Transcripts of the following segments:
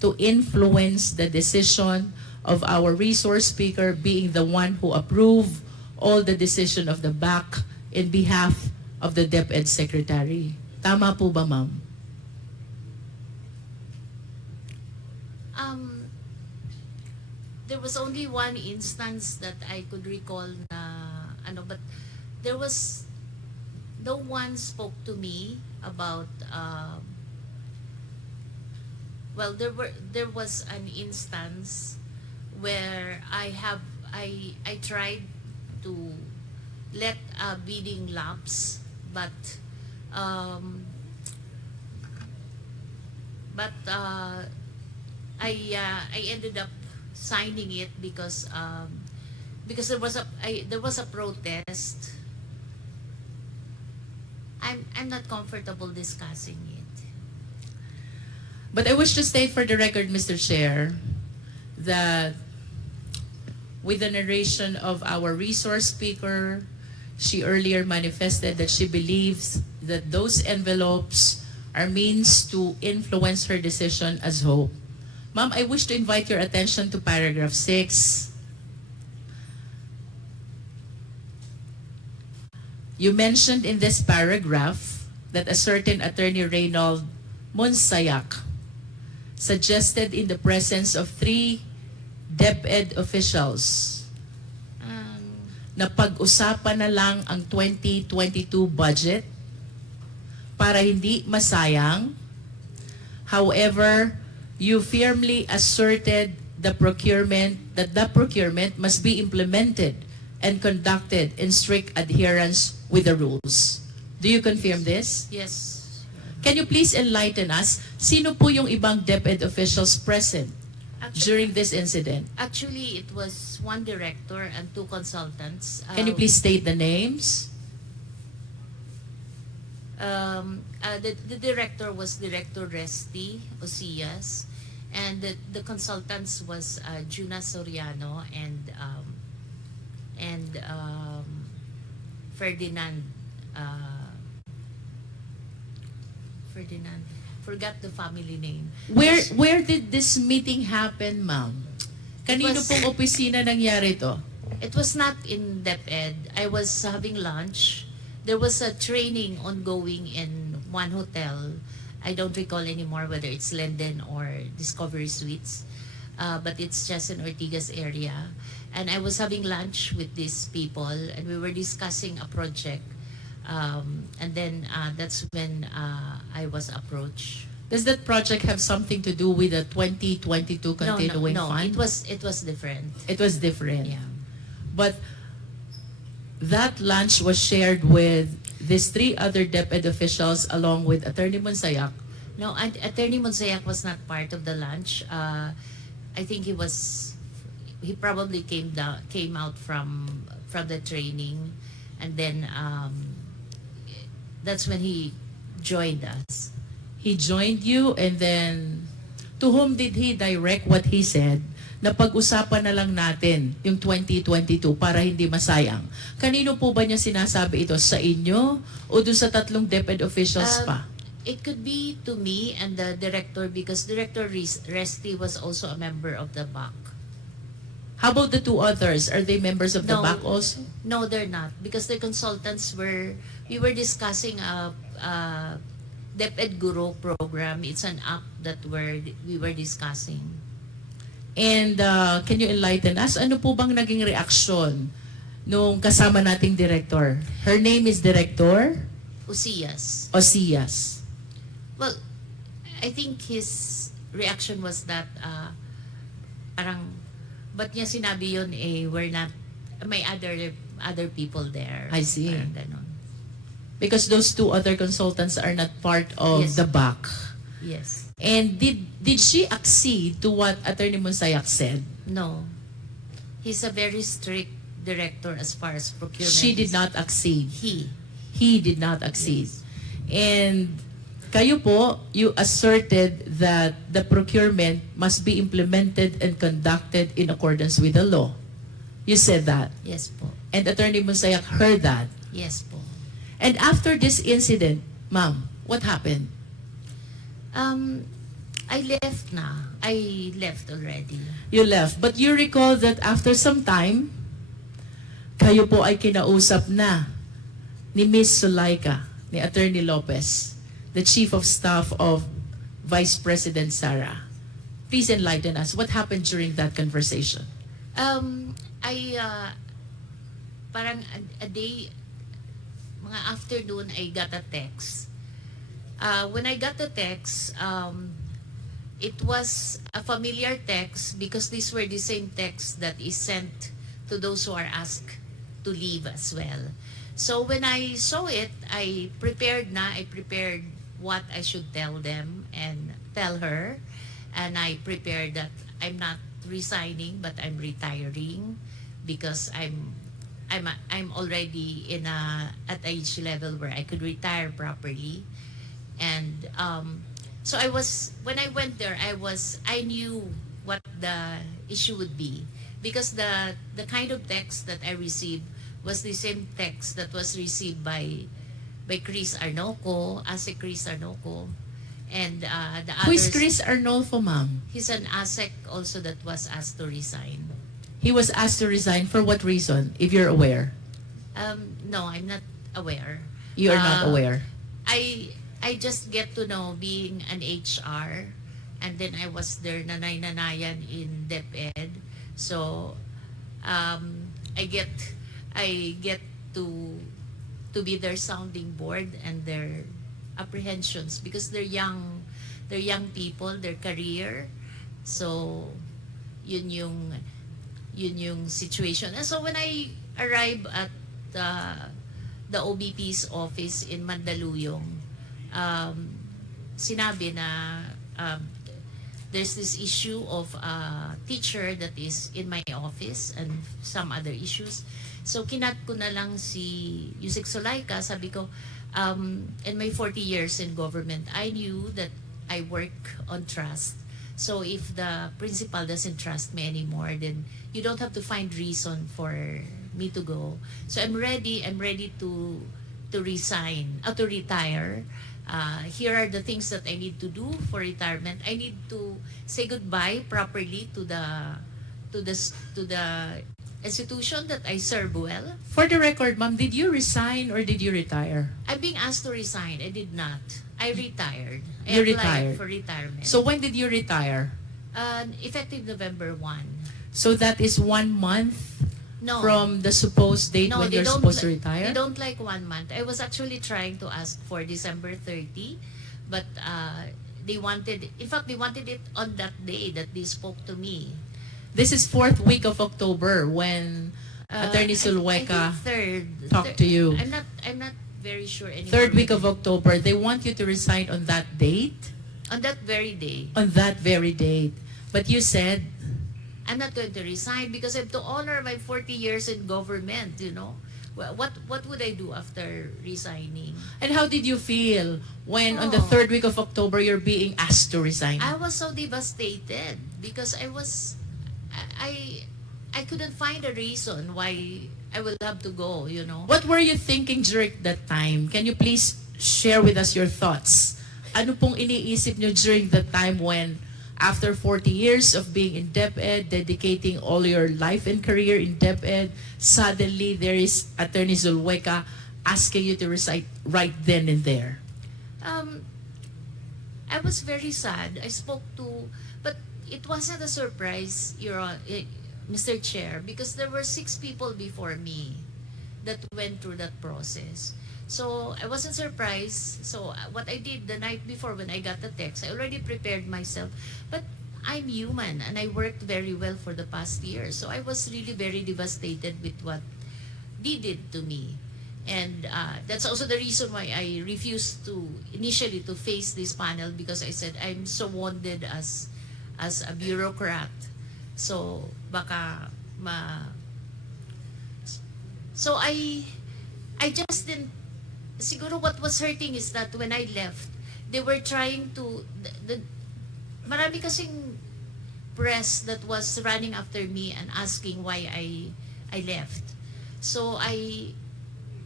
to influence the decision of our resource speaker being the one who approved all the decision of the BAC in behalf of the DepEd Secretary. Tama po ba, ma'am? There was only one instance that I could recall na but there was no one spoke to me about there was an instance where I tried to let a bidding lapse, but I ended up signing it because there was a protest. I'm not comfortable discussing it. But I wish to state for the record, Mr. Chair, that with the narration of our resource speaker, she earlier manifested that she believes that those envelopes are means to influence her decision as hope. Ma'am, I wish to invite your attention to paragraph 6. You mentioned in this paragraph that a certain attorney Reynold Monsayak suggested in the presence of 3 DepEd officials na pag-usapan na lang ang 2022 budget para hindi masayang. However, you firmly asserted that the procurement must be implemented and conducted in strict adherence with the rules. Do you confirm this? Yes. Can you please enlighten us? Sino po yung ibang DepEd officials present during this incident? Actually, it was 1 director and 2 consultants. Can you please state the names? The director was Director Resty Osias, and the consultants was Juna Soriano and Ferdinand. Forgot the family name. Where did this meeting happen, ma'am? Kanino pong opisina nangyari to? It was not in DepEd. I was having lunch. There was a training ongoing in one hotel. I don't recall anymore whether it's Linden or Discovery Suites, but it's just in Ortigas area. And I was having lunch with these people, and we were discussing a project. And then that's when I was approached. Does that project have something to do with the 2022 continuing fund? No, it was different. It was different. Yeah. But that lunch was shared with these 3 other DepEd officials along with Attorney Monsayak. No, Attorney Monsayak was not part of the lunch. I think he probably came out from the training, and then that's when he joined us. He joined you, and then to whom did he direct what he said? Na pag-usapan na lang natin yung 2022 para hindi masayang. Kanino po ba niya sinasabi ito? Sa inyo o dun sa 3 DepEd officials pa? It could be to me and the director, because Director Resty was also a member of the BAC. How about the 2 others? Are they members of the BAC also? No, they're not, because the consultants we were discussing a DepEd Guru program. It's an app that we were discussing. And can you enlighten us? Ano po bang naging reaksyon nung kasama nating director? Her name is Director? Osias. Osias. Well, I think his reaction was that parang, ba't niya sinabi yun, we're not, may other people there. I see. Parang ganon. Because those 2 other consultants are not part of the BAC. Yes. And did she accede to what Attorney Monsayak said? No. He's a very strict director as far as procurement. She did not accede. He did not accede. Yes. And kayo po, you asserted that the procurement must be implemented and conducted in accordance with the law. You said that. Yes po. And Attorney Monsayak heard that. Yes po. And after this incident, ma'am, what happened? I left na. I left already. You left. But you recall that after some time, kayo po ay kinausap na ni Miss Sulaika, ni Attorney Lopez, the Chief of Staff of Vice President Sara. Please enlighten us. What happened during that conversation? Parang a day, mga afternoon, I got a text. When I got the text, it was a familiar text because these were the same texts that is sent to those who are asked to leave as well. So when I saw it, I prepared what I should tell them and tell her. And I prepared that I'm not resigning, but I'm retiring because I'm already at age level where I could retire properly. And so when I went there, I knew what the issue would be because the kind of text that I received was the same text that was received by Chris Arnoco, ASEC Chris Arnoco, and the others. Who is Chris Arnolfo, ma'am? He's an ASEC also that was asked to resign. He was asked to resign for what reason, if you're aware? No, I'm not aware. You are not aware. I just get to know being an HR, and then I was their nanay-nanayan in DepEd. So I get to be their sounding board and their apprehensions because they're young people, their career. So yun yung situation. And so when I arrived at the OVP's office in Mandaluyong, sinabi na there's this issue of a teacher that is in my office and some other issues. So kinat ko na lang si Yusek Sulaika, sabi ko, in my 40 years in government, I knew that I work on trust. So if the principal doesn't trust me anymore, then you don't have to find reason for me to go. So I'm ready to resign, to retire. Here are the things that I need to do for retirement. I need to say goodbye properly to the institution that I serve well. For the record, ma'am, did you resign or did you retire? I'm being asked to resign. I did not. I retired. I You applied retired. for retirement. So when did you retire? Effective November 1. So that is 1 month No. from the supposed date when they you're don't supposed to li- retire? They don't like 1 month. I was actually trying to ask for December 30, but they wanted it on that day that they spoke to me. This is 4th week of October when Attorney I Sulhueca think talked to you. I'm not very sure anymore. 3rd week of October, they want you to resign on that date? On that very day. On that very date. But you said, I'm not going to resign because I have to honor my 40 years in government, you know. What would I do after resigning? and how did you feel when on the Oh. 3rd week of October you're being asked to resign? I was so devastated because I couldn't find a reason why I will have to go, you know. What were you thinking during that time? Can you please share with us your thoughts? Ano pong iniisip nyo during the time when after 40 years of being in DepEd, dedicating all your life and career in DepEd, suddenly there is Attorney Sulhueca asking you to resign right then and there? I was very sad. But it wasn't a surprise, Mr. Chair, because there were 6 people before me that went through that process. So I wasn't surprised. So what I did the night before when I got the text, I already prepared myself. But I'm human and I worked very well for the past year. So I was really very devastated with what they did to me. And that's also the reason why I refused initially to face this panel, because I said I'm so wounded as a bureaucrat. So baka So I just didn't. Siguro what was hurting is that when I left, they were trying to marami kasing press that was running after me and asking why I left. So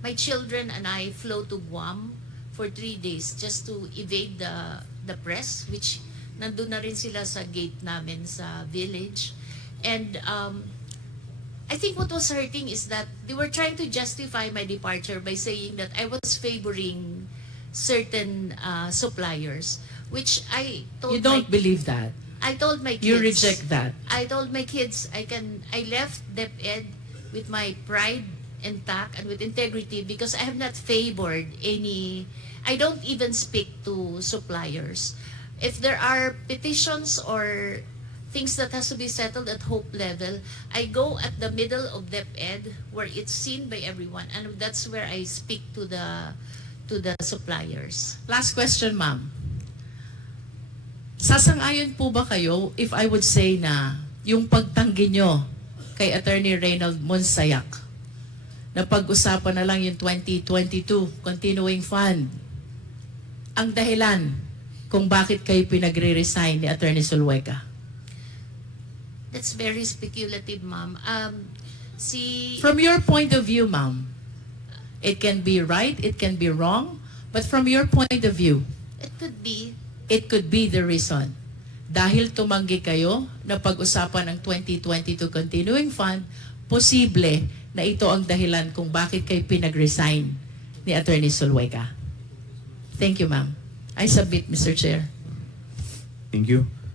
my children and I flew to Guam for 3 days just to evade the press, which Nandun na rin sila sa gate namin sa village. And I think what was hurting is that they were trying to justify my departure by saying that I was favoring certain suppliers, which I told You don't believe that. I told my kids. You reject that. I told my kids I left DepEd with my pride intact and with integrity because I have not favored any. I don't even speak to suppliers. If there are petitions or things that has to be settled at Hope level, I go at the middle of DepEd where it's seen by everyone, and that's where I speak to the suppliers. Last question, ma'am. Sasang-ayon po ba kayo if I would say na yung pagtanggi nyo kay Attorney Reynald Monsayak na pag-usapan na lang yung 2022 continuing fund ang dahilan kung bakit kayo pinagre-resign ni Attorney Zulueta? That's very speculative, ma'am. From your point of view, ma'am, it can be right, it can be wrong, but from your point of view, it could be the reason. Dahil tumanggi kayo na pag-usapan ang 2022 Continuing Fund, posible na ito ang dahilan kung bakit kayo pinag-resign ni Attorney Zulueta. Thank you, ma'am. I submit, Mr. Chair. Thank you.